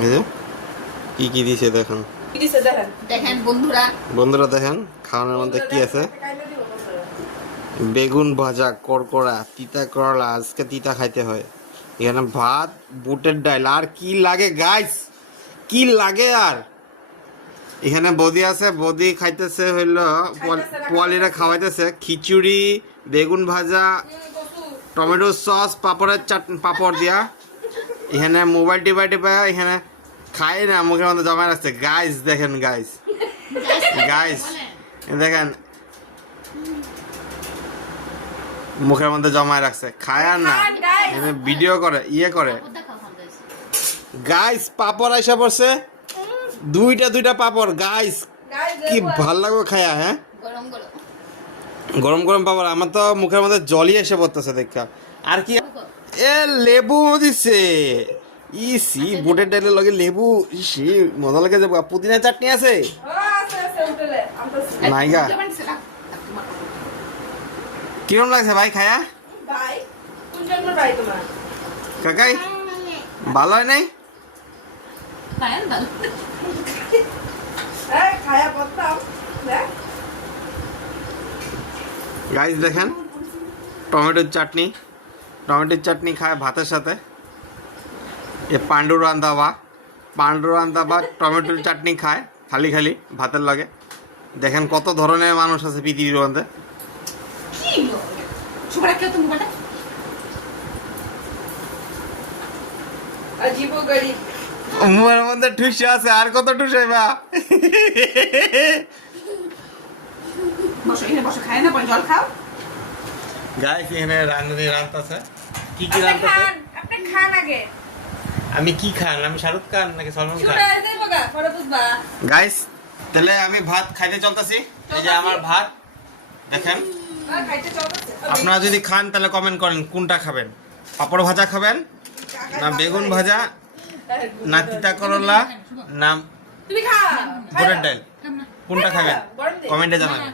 এই যে কি কি দিছে দেখেন, দেখেন বন্ধুরা, বন্ধুরা দেখেন খাওয়ানোর মধ্যে কি আছে। বেগুন ভাজা, করকরা, তিতা করলা, আজকে তিতা খাইতে হয়। এখানে ভাত, বুটের ডাল, আর কি লাগে গাইস, কি লাগে আর। এখানে বদি আছে, বদি খাইতেছে হইলো, পোয়ালিরা খাওয়াইতেছে খিচুড়ি, বেগুন ভাজা, টমেটো সস, পাপড়ের চাটনি, পাপড় দিয়া। এখানে মোবাইল টিপা টিপা এখানে খাই না, মুখের মধ্যে জমা রাখছে। গাইস দেখেন, গাইস গাইস দেখেন, মুখের মধ্যে জমায় রাখছে, খায় আর না, ভিডিও করে, ইয়ে করে। গাইস পাপড় আইসা পড়ছে, দুইটা পাপড় গাইস, কি ভাল লাগবে খায়া। হ্যাঁ, গরম গরম গরম গরম পাপড়, আমার তো মুখের মধ্যে জলই এসে পড়তেছে দেখা। আর কি এ লেবু দিছে, ইসি বুটের ডালের লগে লেবু, ইসি মজা লাগে যাবো। পুদিনা চাটনি আছে নাইগা। কিরম লাগছে ভাই খায়া? কাকাই ভালো হয় নাই? গাইস দেখেন টমেটোর চাটনি, টমেটোর চাটনি খায় ভাতের সাথে। এ পান্ডু রান্ধাবা, পান্ডু রান্ধাবা টমেটোর চাটনি খায় খালি খালি ভাতের লাগে। দেখেন কত ধরনের মানুষ আছে পৃথিবীর মধ্যে। মুখের মধ্যে ঠুসে আছে, আর কত ঠুসাইবা। গাইস এখানে রাঁধুনি রাঁধতাছে, কি কি রাঁধতাছে? আপনি খান আগে। আমি কি খান? আমি শাহরুখ খান নাকি সলমান খান? গাইস তাহলে আমি ভাত খাইতে চলতেছি। এই যে আমার ভাত দেখেন। আপনারা যদি খান তাহলে কমেন্ট করেন কোনটা খাবেন, পাপড় ভাজা খাবেন না বেগুন ভাজা না তিতা করলা না বুটের ডাল, কোনটা খাবেন কমেন্টে জানাবেন।